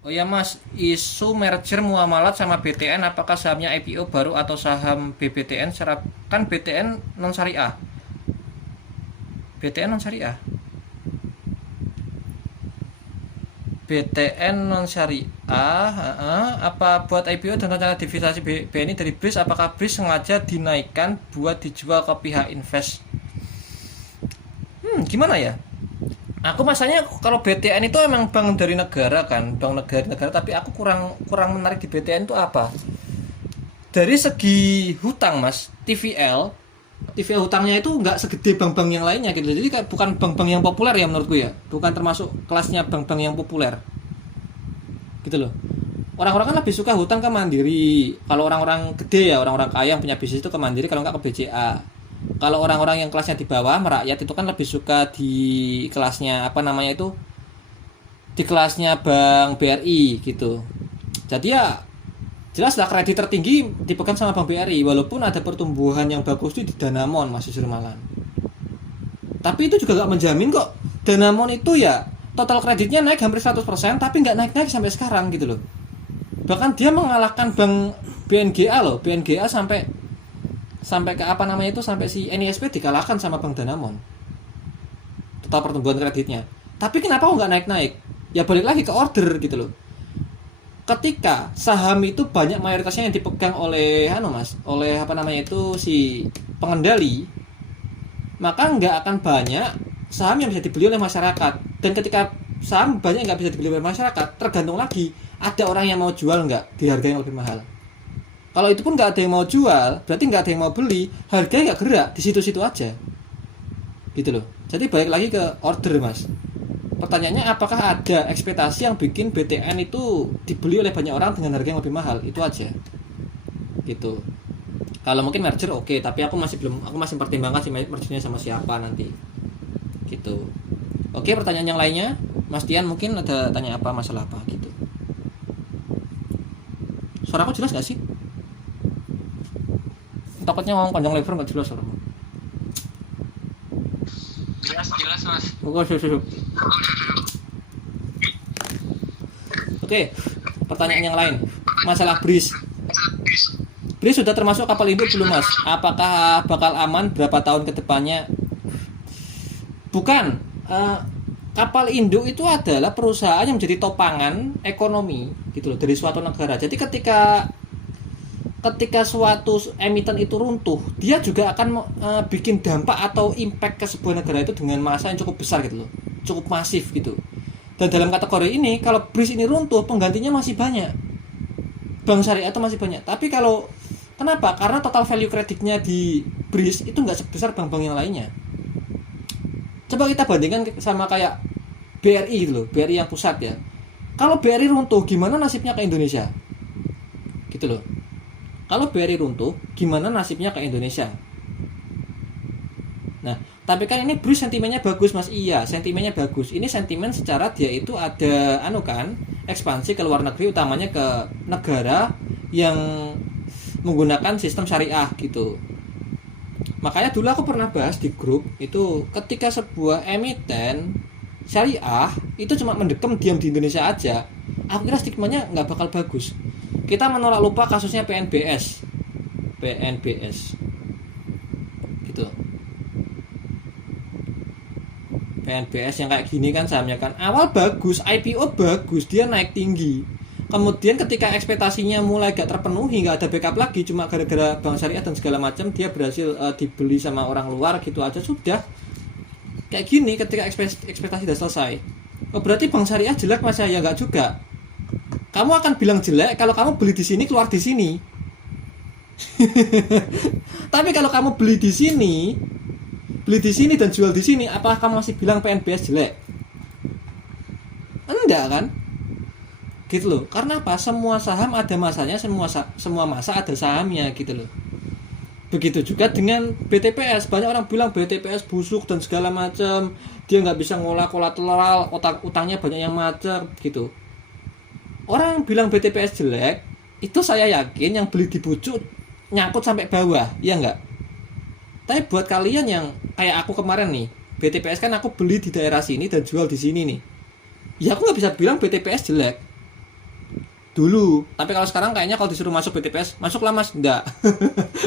Oh ya Mas, isu merger muamalat sama BTN apakah sahamnya IPO baru atau saham BBTN secara kan BTN non syariah. BTN non syariah. BTN non syariah, apa buat IPO dan rencana divestasi BNI dari BRIS, apakah BRIS sengaja dinaikkan buat dijual ke pihak invest? Gimana ya? Aku masanya kalau BTN itu emang bank dari negara kan, bank negara, tapi aku kurang kurang menarik di BTN itu apa? Dari segi hutang Mas, TVL hutangnya itu nggak segede bank-bank yang lainnya gitu. Jadi kayak bukan bank-bank yang populer ya menurutku ya, bukan termasuk kelasnya bank-bank yang populer gitu loh. Orang-orang kan lebih suka hutang ke Mandiri. Kalau orang-orang gede ya, orang-orang kaya yang punya bisnis itu ke Mandiri, kalau nggak ke BCA. Kalau orang-orang yang kelasnya di bawah, merakyat itu kan lebih suka di kelasnya apa namanya itu, di kelasnya Bank BRI gitu. Jadi ya jelas lah kredit tertinggi dipegang sama Bank BRI, walaupun ada pertumbuhan yang bagus di Danamon masih Surmalan. Tapi itu juga gak menjamin kok. Danamon itu ya total kreditnya naik hampir 100%, tapi nggak naik-naik sampai sekarang gitu loh. Bahkan dia mengalahkan Bank BNGA loh, BNGA sampai sampai ke apa namanya itu, sampai si NISP dikalahkan sama Bank Danamon total pertumbuhan kreditnya. Tapi kenapa kok nggak naik-naik? Ya balik lagi ke order gitu loh. Ketika saham itu banyak mayoritasnya yang dipegang oleh mas, oleh apa namanya itu si pengendali, maka nggak akan banyak saham yang bisa dibeli oleh masyarakat. Dan ketika saham banyak nggak bisa dibeli oleh masyarakat, tergantung lagi ada orang yang mau jual nggak di harga yang lebih mahal. Kalau itu pun nggak ada yang mau jual, berarti nggak ada yang mau beli, harganya nggak gerak di situ-situ aja, gitu loh. Jadi balik lagi ke order mas. Pertanyaannya apakah ada ekspektasi yang bikin BTN itu dibeli oleh banyak orang dengan harga yang lebih mahal, itu aja, gitu. Kalau mungkin merger oke, tapi aku masih pertimbangkan sih mergernya sama siapa nanti, gitu. Oke, pertanyaan yang lainnya, Mas Tian mungkin ada tanya apa, masalah apa gitu. Suara aku jelas nggak sih? Takutnya ngomong panjang lebar nggak jelas suara. Jelas jelas mas. Oke, siap. Oke, pertanyaan yang lain, masalah BRIS. BRIS sudah termasuk kapal induk belum mas? Apakah bakal aman berapa tahun ke depannya? Bukan. Kapal induk itu adalah perusahaan yang menjadi topangan ekonomi gitu loh dari suatu negara. Jadi ketika suatu emiten itu runtuh, dia juga akan bikin dampak atau impact ke sebuah negara itu dengan masa yang cukup besar gitu loh, cukup masif gitu. Dan dalam kategori ini, kalau BRIS ini runtuh, penggantinya masih banyak. Bank syariah itu masih banyak. Tapi kalau kenapa? Karena total value kreditnya di BRIS itu nggak sebesar bank-bank yang lainnya. Coba kita bandingkan sama kayak BRI gitu loh, BRI yang pusat ya. Kalau BRI runtuh, gimana nasibnya ke Indonesia? Gitu loh. Kalau BRI runtuh, gimana nasibnya ke Indonesia? Nah, tapi kan ini BRIS sentimennya bagus mas. Iya, sentimennya bagus. Ini sentimen secara dia itu ada ekspansi ke luar negeri, utamanya ke negara yang menggunakan sistem syariah gitu. Makanya dulu aku pernah bahas di grup itu, ketika sebuah emiten syariah itu cuma mendekam diam di Indonesia aja, aku kira stigmanya nggak bakal bagus. Kita menolak lupa kasusnya PNBS gitu. PNBS yang kayak gini kan sahamnya kan awal bagus, IPO bagus, dia naik tinggi. Kemudian ketika ekspektasinya mulai gak terpenuhi, gak ada backup lagi, cuma gara-gara bank syariah dan segala macam, dia berhasil dibeli sama orang luar gitu aja sudah. Kayak gini ketika ekspektasi sudah selesai. Oh berarti bank syariah jelek mas ya? Enggak juga. Kamu akan bilang jelek kalau kamu beli di sini, keluar di sini. Tapi kalau kamu beli di sini dan jual di sini, apakah kamu masih bilang PNBS jelek? Enggak kan? Gitu loh. Karena apa? Semua saham ada masanya, semua masa ada sahamnya gitu loh. Begitu juga dengan BTPS. Banyak orang bilang BTPS busuk dan segala macam, dia nggak bisa ngolah kolateral, utangnya banyak yang macet gitu. Orang yang bilang BTPS jelek, itu saya yakin yang beli di pucuk nyangkut sampai bawah, ya nggak? Tapi buat kalian yang kayak aku kemarin nih, BTPS kan aku beli di daerah sini dan jual di sini nih. Ya aku nggak bisa bilang BTPS jelek. dulu. Tapi kalau sekarang kayaknya kalau disuruh masuk BTPS, masuklah mas, enggak.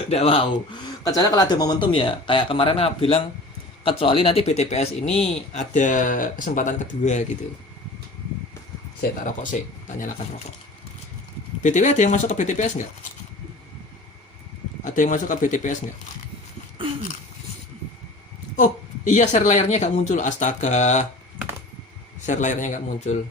Enggak mau. Kecuali kalau ada momentum ya, kayak kemarin aku bilang, kecuali nanti BTPS ini ada kesempatan kedua gitu. Saya tak rokok sih, tak nyalakan rokok. BTW ada yang masuk ke BTPS enggak? Ada yang masuk ke BTPS enggak? Oh, iya share layarnya enggak muncul, astaga. Share layarnya enggak muncul.